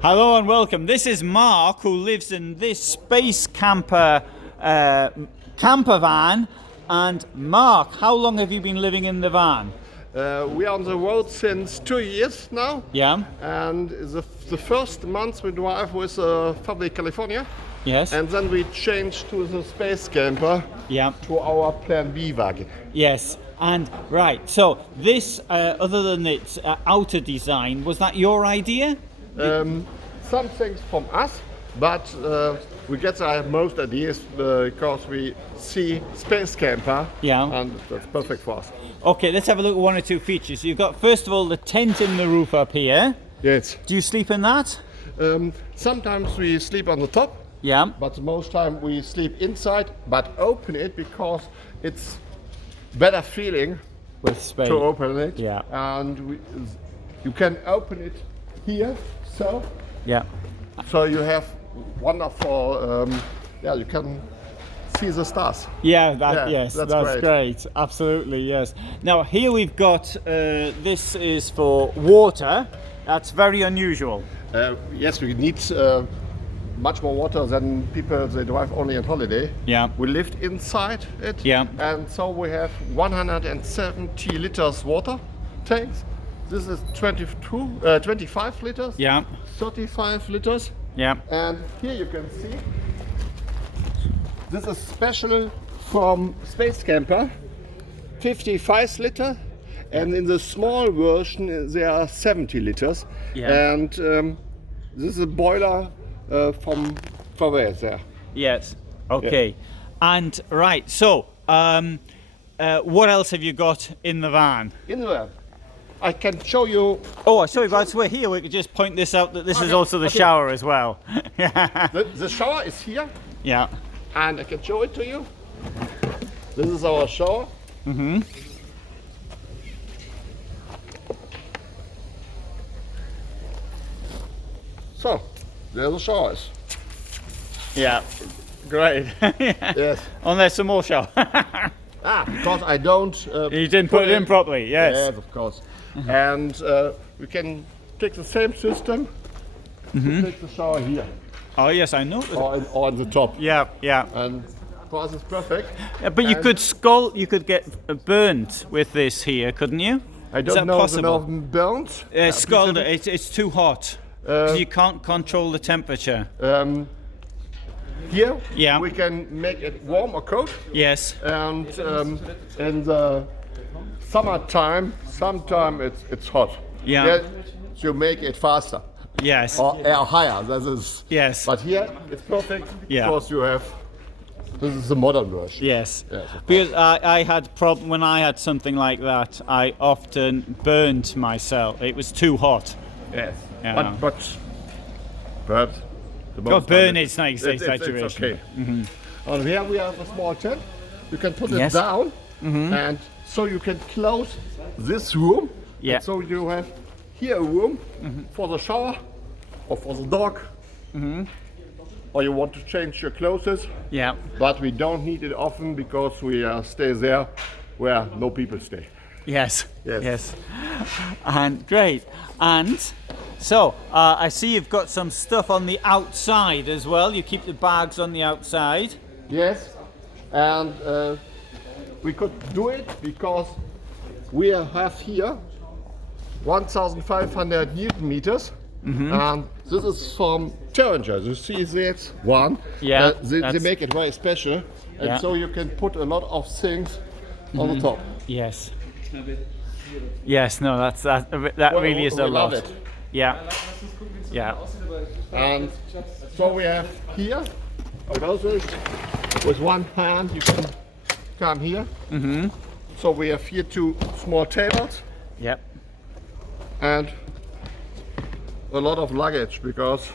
Hello and welcome. This is Mark, who lives in this space camper van. And Mark, how long have you been living in the van? We are on the road since 2 years now. Yeah. And the first month we drive with Fabric California. Yes. And then we changed to the space camper. Yeah. To our Plan B wagon. Yes. And right, so this, other than its outer design, was that your idea? Some things from us, but we get most ideas because we see space camper. Yeah. And that's perfect for us. Okay, let's have a look at one or two features. You've got, first of all, the tent in the roof up here. Yes. Do you sleep in that? Sometimes we sleep on the top. Yeah. But most time we sleep inside, but open it because it's better feeling with space to open it. Yeah. And you can open it here, so. Yeah. So you have wonderful. You can see the stars. Yeah. Yes. That's great. Absolutely. Yes. Now here we've got. This is for water. That's very unusual. Yes, we need much more water than people they drive only on holiday. Yeah. We lived inside it. Yeah. And so we have 170 liters water tanks. This is 25 liters. Yeah. 35 liters. Yeah. And here you can see this is special from Space Camper, 55 liter, and in the small version there are 70 liters. Yeah. And this is a boiler from Wavecamper there. Yes. Okay. Yeah. And right. So, what else have you got in the van? In the van, I can show you. Oh, sorry, but we're here. We could just point this out that this is also the shower as well. The shower is here. Yeah. And I can show it to you. This is our shower. Mm-hmm. So, there the showers. Yeah, great. Yes. And there's some more shower. Because I don't. You didn't put it in properly, yes. Yes, of course. And we can take the same system to take the shower here. Oh yes, I know. Or on the top. Yeah, yeah. And for us it's perfect. But you could get burnt with this here, couldn't you? I don't know the burnt. Scalded, it's too hot. You can't control the temperature. Here, yeah, we can make it warm or cold. Yes. And in the summertime, sometimes it's hot. Yeah. So you make it faster. Yes. Or air higher. That is. Yes. But here it's perfect. Yeah. Because you have. This is the modern version. Yes. Because I had problem when I had something like that. I often burned myself. It was too hot. Yes. Yeah. But perhaps. Burn is nice exaggeration. It's okay. Mm-hmm. And here we have a small tent. You can put it yes. down, and so you can close this room. Yeah. And so you have here a room for the shower, or for the dog, or you want to change your clothes. Yeah. But we don't need it often because we stay there where no people stay. Yes. Yes. Yes. And great. And so I see you've got some stuff on the outside as well. You keep the bags on the outside. Yes. And we could do it because we have here 1,500 Newton meters. And this is from Terringer. You see this one? Yeah. They make it very special. And so you can put a lot of things on the top. Yes. Yes, no, that really is a lot. Love it. Yeah. Yeah. And so we have here a closet. With one hand you can come here. So we have here two small tables. Yep. And a lot of luggage because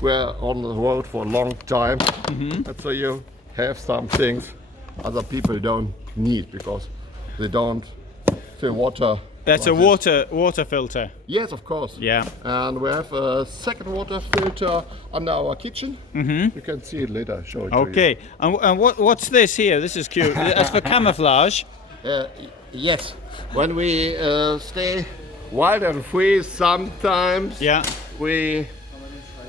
we're on the road for a long time. And so you have some things other people don't need because they don't fill water. That's a water filter. Yes, of course. Yeah. And we have a second water filter under our kitchen. You can see it later. I'll show it to you. Okay. And what's this here? This is cute. That's for camouflage. Yes. When we stay wild and free. Sometimes Yeah. we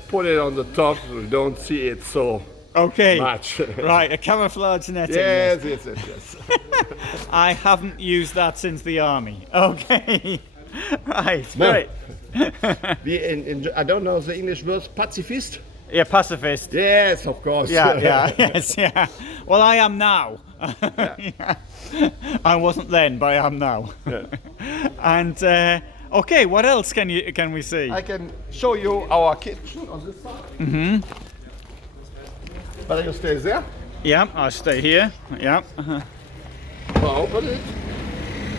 put it on the top so we don't see it so Okay. much. Right, a camouflage netting. Yes, yes, yes, yes. I haven't used that since the army. Okay. Right, No. great. I don't know the English word, pacifist. Yeah, pacifist. Yes, of course. Yeah, yes, yeah. Well, I am now. Yeah. I wasn't then, but I am now. Yeah. And okay, what else can we see? I can show you our kitchen on this side. Mm-hmm. But you stay there. Yeah, I'll stay here. Yeah. So open it,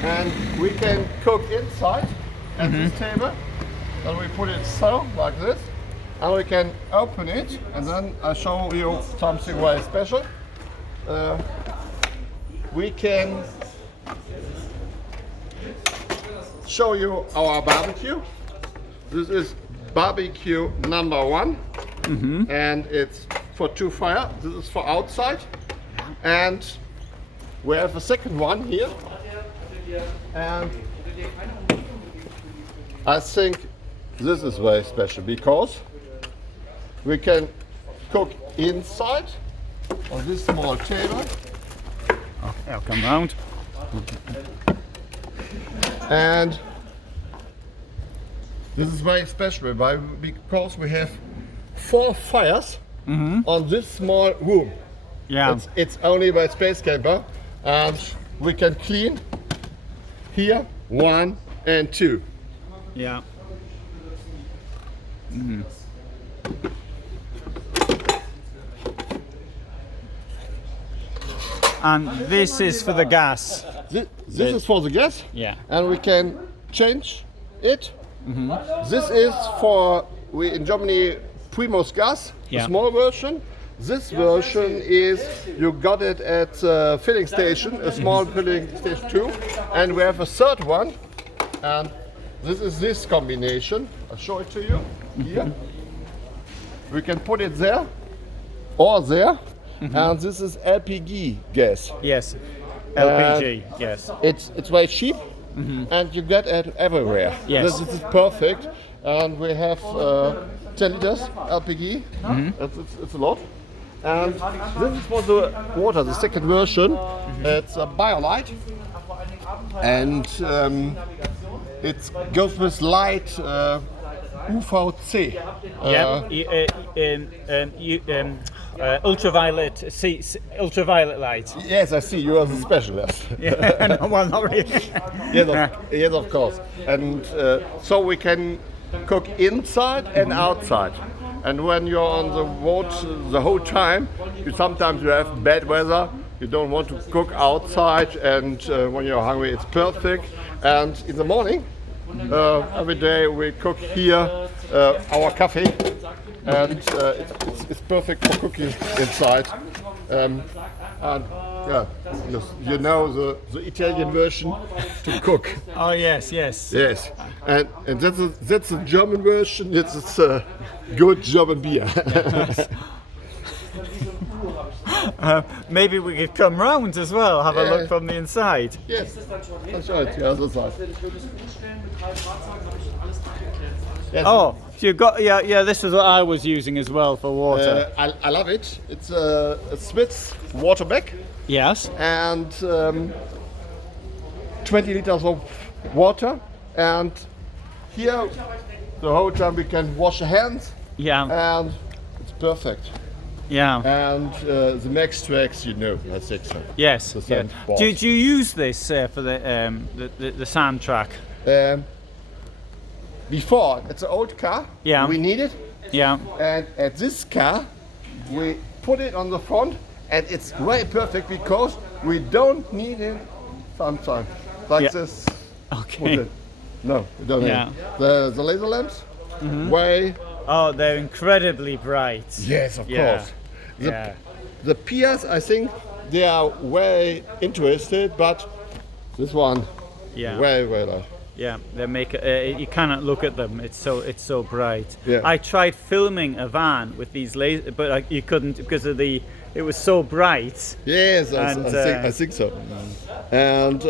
and we can cook inside at this table. Then we put it so, like this, and we can open it, and then I'll show you something very special. We can show you our barbecue. This is barbecue number 1, and it's for 2 fire. This is for outside, and we have a second one here, and I think this is very special because we can cook inside on this small table, I'll come round. and this is very special because we have 4 fires on this small room. Yeah. It's only by space camper, and we can clean here 1 and 2. Yeah. And this is for the gas. This is for the gas. Yeah. And we can change it. This is for, we in Germany, Primus gas, Yeah. a small version. This version is, you got it at a filling station, a small filling station too. And we have a third one, and this is this combination. I'll show it to you here. We can put it there or there, and this is LPG gas. Yes. LPG. Yes. It's very cheap, and you get it everywhere. Yes. This is perfect, and we have 10 liters LPG. It's a lot. And this is for the water, the second version. It's a BioLite, and it goes with light UVC. Ultraviolet. Ultraviolet light. Yes, I see you are the specialist. Yeah. No, well, not really. Yes, of course. And so we can cook inside and outside. And when you're on the road the whole time, sometimes you have bad weather. You don't want to cook outside, and when you're hungry, it's perfect. And in the morning, every day we cook here our coffee, and it's perfect for cooking inside. And yeah, you know the Italian version to cook. Oh yes, yes. Yes, and that's a German version. It's a good German beer. Maybe we could come round as well, have a Yeah. look from the inside. Yes, that's right. Yeah, that's right. Yes. Oh, so you've got yeah. This is what I was using as well for water. I love it. It's a Swiss water bag, Yes. and 20 liters of water, and here the whole time we can wash the hands, Yeah. and it's perfect. Yeah. And the max tracks, you know, I think so. Yes. the Yeah. sand balls. Do you use this for the sand track? Before, it's an old car. Yeah. We need it, Yeah. and at this car, we put it on the front, and it's very perfect because we don't need it sometimes like Yeah. this. Okay. Okay. No, we don't Yeah. need it. The laser lamps, way. Oh, they're incredibly bright. Yes, of Yeah. course. Yeah. The peers, I think, they are very interested, but this one, Yeah. very, very light. Yeah, they make you cannot look at them. It's so bright. Yeah. I tried filming a van with these laser, but you couldn't because of it was so bright. Yes, And, I think so. And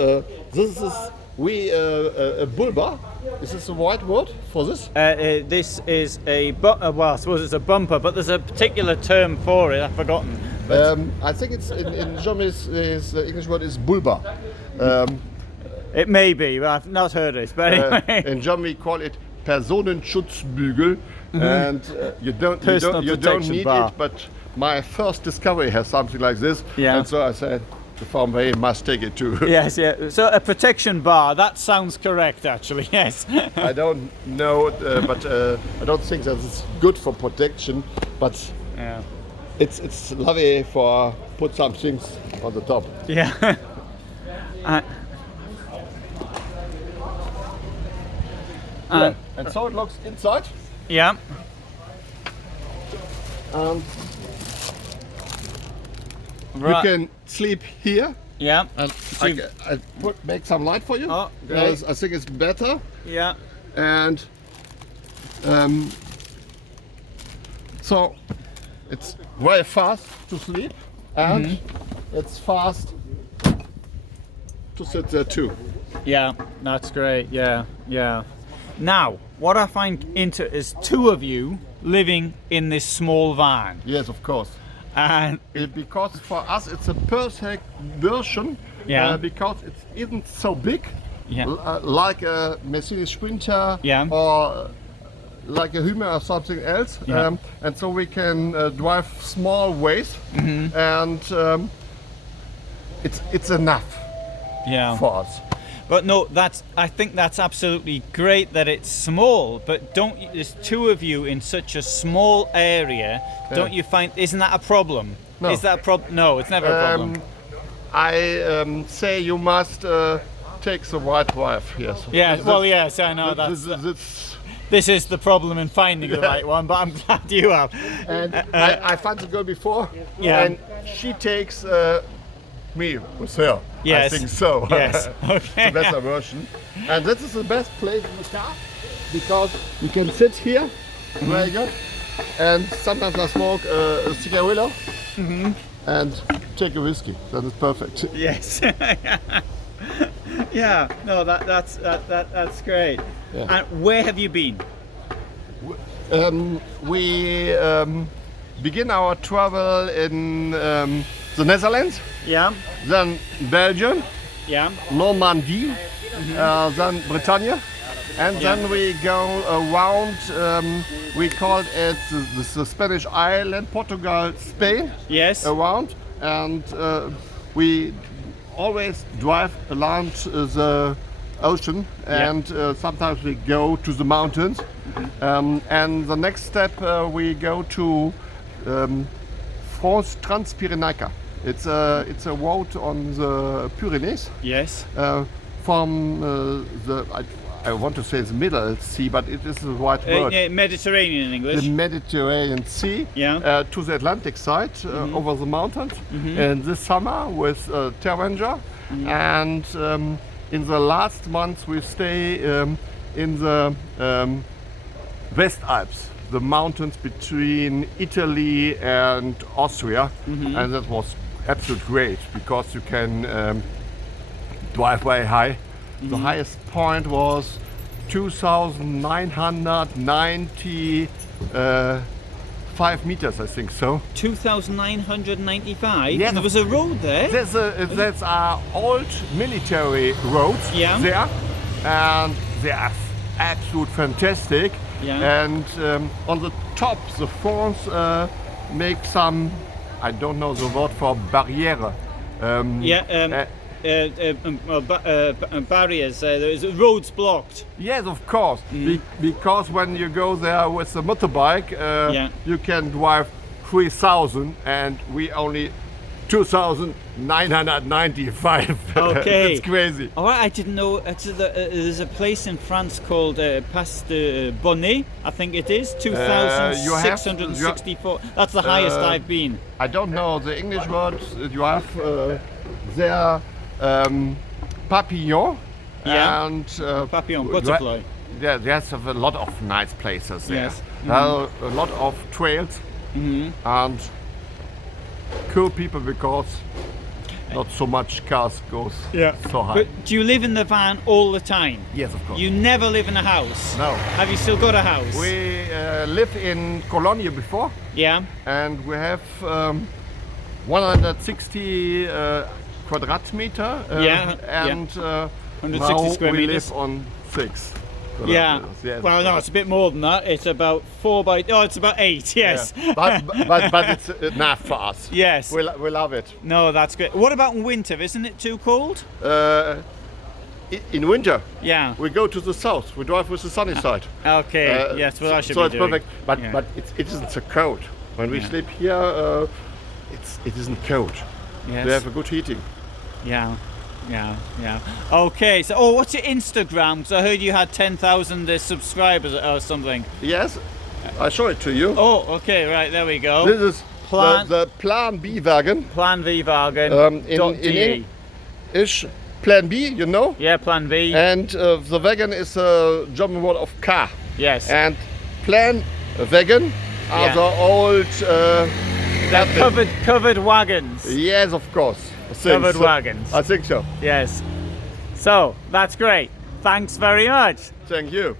this is a bulba. Is this the right word for this? This is well, I suppose it's a bumper, but there's a particular term for it. I've forgotten. I think it's in German. The English word is bulba. It may be, but I've not heard it. But anyway. In German we call it Personenschutzbügel, and you don't need bar. it. But my first discovery has something like this, Yeah. and so I said the farmer must take it too. Yes, yeah. So a protection bar. That sounds correct, actually. Yes. I don't know, but I don't think that it's good for protection. But Yeah. it's lovely for put some things on the top. Yeah. And so it looks inside. Yeah. You can sleep here. Yeah. And I make some light for you. Oh, great. Because I think it's better. Yeah. And so it's very fast to sleep, and it's fast to sit there too. Yeah. That's great. Yeah. Yeah. Now, what I find is two of you living in this small van, Yes, of course. and Because for us it's a perfect version. Yeah. Because it isn't so big. Yeah. Like a Mercedes Sprinter. Yeah. Or like a Hymer or something else. Yeah. And so we can drive small ways. And it's enough yeah. for us. But no, I think that's absolutely great that it's small. But there's two of you in such a small area. Don't you find? Isn't that a problem? No. Is that a problem? No, it's never a problem. I say you must take the right drive. Yes. Yes. Well, yes, I know that. This is the problem in finding the right one. But I'm glad you have. And I found the girl before. Yeah. And she takes me with her. Yes. I think so. Yes. Okay. The better version. And this is the best place in the car because you can sit here, very good. And sometimes I smoke a cigarillo and take a whiskey. That is perfect. Yes. Yeah. No, that's great. Yeah. And where have you been? We begin our travel in the Netherlands, Yeah. then Belgium, Yeah. Normandy, then Britannia, and then we go around. We call it the Spanish island, Portugal, Spain, Yes. around, and we always drive along the ocean, and sometimes we go to the mountains. And the next step we go to France Transpyrenaica. It's a road on the Pyrenees. Yes. From I want to say the Middle Sea, but it is the right word. Yeah, Mediterranean in English. The Mediterranean Sea to the Atlantic side over the mountains. And this summer with Terranger, and in the last month we stay in the West Alps, the mountains between Italy and Austria, and that was absolutely great because you can drive very high. The highest point was 2,995 meters, I think so. 2,995? Yes. There was a road there? That's our old military roads there, and they are absolutely fantastic. Yeah. And on the top, the French make some, I don't know the word for barriere. Barriers. There's roads blocked. Yes, of course. Because when you go there with a motorbike, you can drive 3,000, and we only 2,995. Okay. It's crazy. All right, I didn't know. There's a place in France called Pas de Bonnet, I think it is. 2,664. That's the highest I've been. I don't know the English word. You have there papillon and papillon, butterfly. There's a lot of nice places there. Yes. A lot of trails and cool people because not so much cars goes so high. But do you live in the van all the time? Yes, of course. You never live in a house? No. Have you still got a house? We lived in Cologne before, Yeah. and we have 160 quadratmeter. And 160 now square we meters. live on 6. Yeah. Yes. Well, no, it's a bit more than that. It's about 4 by. Oh, it's about 8. Yes. Yeah. But it's enough for us. Yes. We love it. No, that's good. What about in winter? Isn't it too cold? In winter, Yeah. we go to the south. We drive with the sunny side. Okay. Yes. Well, I should so be it's doing. perfect. But Yeah. but it isn't so cold. When we sleep here, it isn't cold. Yes. We have a good heating. Yeah. Okay. So, what's your Instagram? Because I heard you had 10,000 subscribers or something. Yes, I show it to you. Oh, okay. Right. There we go. This is Plan- the Plan B wagon. Plan V wagon. In is Plan B, you know? Yeah, Plan B. And the wagon is a German word of car. Yes. And Plan wagon are Yeah. the old. They're covered wagons. Yes, of course. I think Covered so. wagons. I think so. Yes. So that's great. Thanks very much. Thank you.